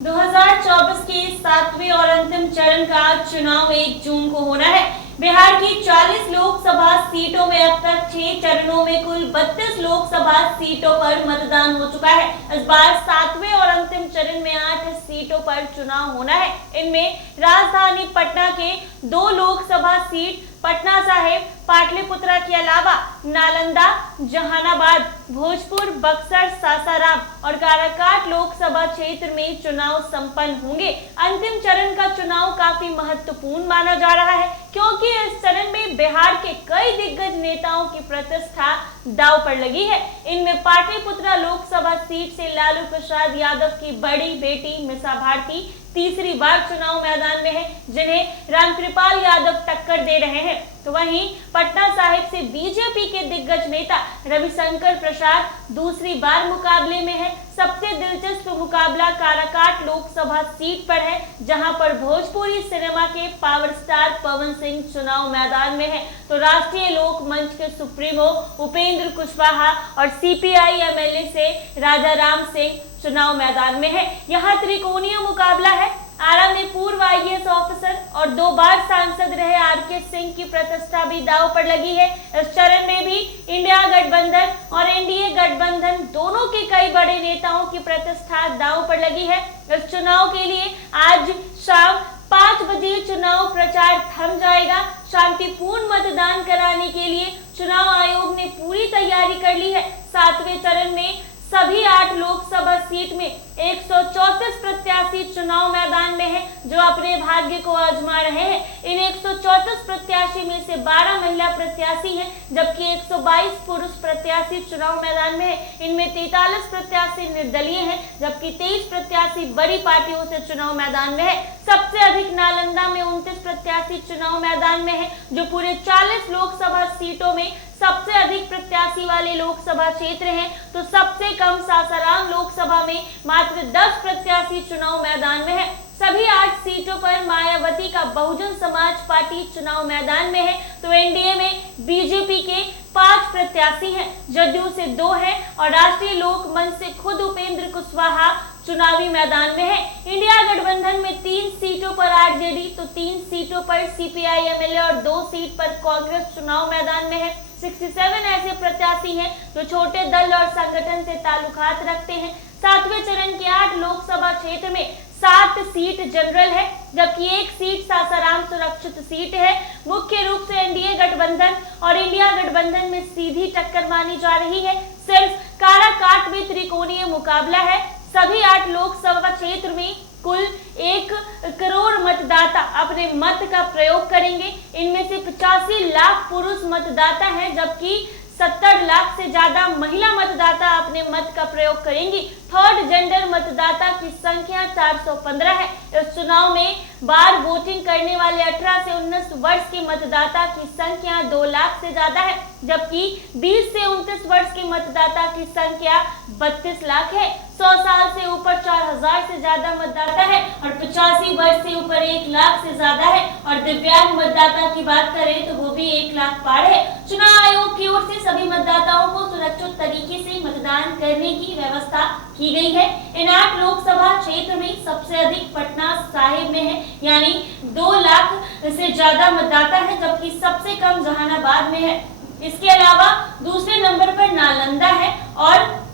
2024 के सातवें और अंतिम चरण का चुनाव 1 जून को होना है। बिहार की 40 लोकसभा सीटों में अब तक 6 चरणों में कुल 32 लोकसभा सीटों पर मतदान हो चुका है। इस बार सातवें और अंतिम चरण में 8 सीटों पर चुनाव होना है। इनमें राजधानी पटना के 2 लोकसभा सीट, पटना साहिब, पाटलिपुत्रा के अलावा नालंदा, जहानाबाद, भोजपुर, बक्सर, सासाराम और काराकाट लोकसभा क्षेत्र में चुनाव संपन्न होंगे। अंतिम चरण का चुनाव काफी महत्वपूर्ण माना जा रहा है क्योंकि इस चरण में बिहार के कई दिग्गज नेताओं की प्रतिष्ठा दांव पर लगी है। इनमें पाटलिपुत्रा लोकसभा सीट से लालू प्रसाद यादव की बड़ी बेटी मीसा भारती तीसरी बार चुनाव मैदान में है, जिन्हें रामकृपाल यादव टक्कर दे रहे हैं। तो वहीं पटना साहिब से बीजेपी के दिग्गज नेता रविशंकर प्रसाद दूसरी बार मुकाबले में है। सबसे दिलचस्प मुकाबला काराकाट लोकसभा सीट पर है, जहां पर भोजपुरी सिनेमा के पावर स्टार पवन सिंह चुनाव मैदान में है। तो राष्ट्रीय लोक मंच के सुप्रीमो उपेंद्र कुशवाहा और सीपीआई एमएलए से राजाराम सिंह चुनाव मैदान में है। यहाँ त्रिकोणीय मुकाबला है। आरा में पूर्व आईएएस ऑफिसर और 2 बार सांसद रहे आरके सिंह की प्रतिष्ठा भी दांव पर लगी है। इस चरण में भी इंडिया गठबंधन और एनडीए गठबंधन दोनों के कई बड़े नेताओं की प्रतिष्ठा दांव पर लगी है। इस चुनाव के लिए आज शाम 5 बजे चुनाव प्रचार थम जाएगा। शांतिपूर्ण मतदान कराने के लिए चुनाव आयोग ने पूरी तैयारी कर ली है। 7वें चरण में सभी 8 लोकसभा सीट में 134 प्रत्याशी चुनाव मैदान में हैं, जो अपने भाग्य को आजमा रहे हैं। इन 134 प्रत्याशी में से 12 महिला प्रत्याशी हैं, जबकि 122 पुरुष प्रत्याशी चुनाव मैदान में हैं। इनमें 43 प्रत्याशी निर्दलीय हैं, जबकि 23 प्रत्याशी बड़ी पार्टियों से चुनाव मैदान में है। सबसे अधिक नालंदा में 29 प्रत्याशी चुनाव मैदान में है, जो पूरे 40 लोकसभा सीटों में सबसे अधिक प्रत्याशी वाले लोकसभा क्षेत्र हैं। तो सबसे कम सासाराम लोकसभा में मात्र 10 प्रत्याशी चुनाव मैदान में है। सभी 8 सीटों पर मायावती का बहुजन समाज पार्टी चुनाव मैदान में है। तो एनडीए में बीजेपी के 5 प्रत्याशी हैं, जदयू से 2 हैं और राष्ट्रीय लोक मंच से खुद उपेंद्र कुशवाहा चुनावी मैदान में है। इंडिया गठबंधन में 3 सीटों पर आरजेडी, तो 3 सीटों पर सीपीआई एमएलए और 2 सीट पर कांग्रेस चुनाव मैदान में है। 67 ऐसे प्रत्याशी हैं जो छोटे दल और संगठन से ताल्लुकात रखते हैं। 7वें चरण के 8 लोकसभा क्षेत्र में 7 सीट जनरल है, जबकि 1 सीट सासाराम सुरक्षित सीट है। मुख्य रूप से एनडीए गठबंधन और इंडिया गठबंधन में सीधी टक्कर मानी जा रही है। सिर्फ काराकाट में त्रिकोणीय मुकाबला है। सभी 8 लोकसभा क्षेत्र में कुल 1 करोड़ मतदाता अपने मत का प्रयोग करेंगे। इनमें से 85 लाख पुरुष मतदाता हैं, जबकि 70 लाख से ज्यादा महिला मतदाता अपने मत का प्रयोग करेंगी। थर्ड जेंडर मतदाता की संख्या 415 है। इस चुनाव में बार वोटिंग करने वाले 18 से 19 वर्ष के मतदाता की संख्या 2 लाख से ज्यादा है, जबकि 20 से 29 वर्ष के मतदाता की संख्या 32 लाख है। 100 साल से ऊपर 4000 से ज्यादा मतदाता है और 85 वर्ष से ऊपर 1 लाख से ज्यादा है। और दिव्यांग मतदाता की बात करें तो वो भी 1 लाख पार है। चुनाव आयोग की ओर से सभी मतदाताओं को सुरक्षित तरीके से मतदान करने की व्यवस्था की गई है। इन 8 लोकसभा क्षेत्र में सबसे अधिक पटना साहिब में है, यानी 2 लाख से ज्यादा मतदाता है, जबकि सबसे कम जहानाबाद में है। इसके अलावा दूसरे नंबर पर नालंदा है और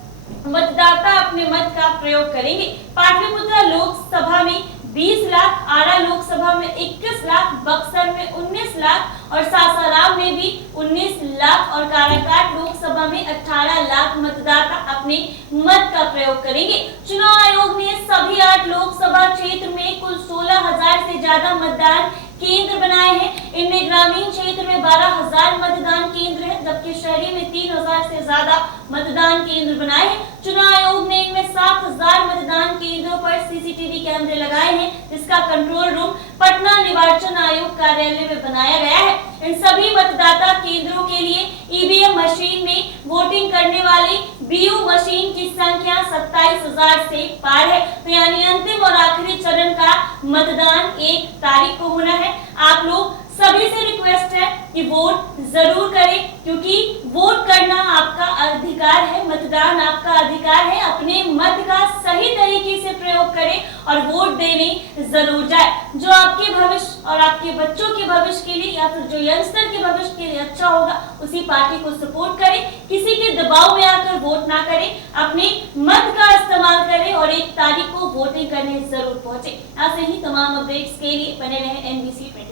मतदाता अपने मत का प्रयोग करेंगे। पाटलिपुत्रा लोकसभा में 20 लाख, आरा लोकसभा में 21 लाख, बक्सर में 19 लाख और सासाराम में भी 19 लाख और काराकाट लोकसभा में 18 लाख मतदाता अपने मत का प्रयोग करेंगे। चुनाव आयोग ने सभी 8 लोकसभा क्षेत्र में कुल 16,000 से ज्यादा मतदान केंद्र बनाए हैं। इनमें ग्रामीण क्षेत्र में 12,000 मतदान केंद्र है, जबकि शहरी में 3,000 से ज्यादा मतदान केंद्र बनाए हैं। चुनाव आयोग ने इनमें 7,000 मतदान केंद्रों पर सीसीटीवी कैमरे लगाए हैं, जिसका कंट्रोल रूम पटना निर्वाचन आयोग कार्यालय में बनाया गया है। इन सभी मतदाता केंद्रों के लिए ईवीएम मशीन में वोटिंग करने वाली बीयू मशीन की संख्या 27,000 से पार है। तो यानी अंतिम और आखिरी चरण का मतदान 1 तारीख को होना है। आप लोग सभी से रिक्वेस्ट है कि वोट जरूर करें, क्योंकि वोट करना आपका अधिकार है, मतदान आपका अधिकार है। अपने मत का सही तरीके से प्रयोग करें और वोट देने जरूर जाए। जो आपके भविष्य और आपके बच्चों के भविष्य के लिए या फिर जो यंगस्टर के भविष्य के लिए अच्छा होगा, उसी पार्टी को सपोर्ट करें। किसी के दबाव में आकर वोट ना करें, अपने मत का इस्तेमाल करें और 1 तारीख को वोटिंग करने जरूर पहुंचे। ऐसे ही तमाम अपडेट्स के लिए बने रहें NBC 24।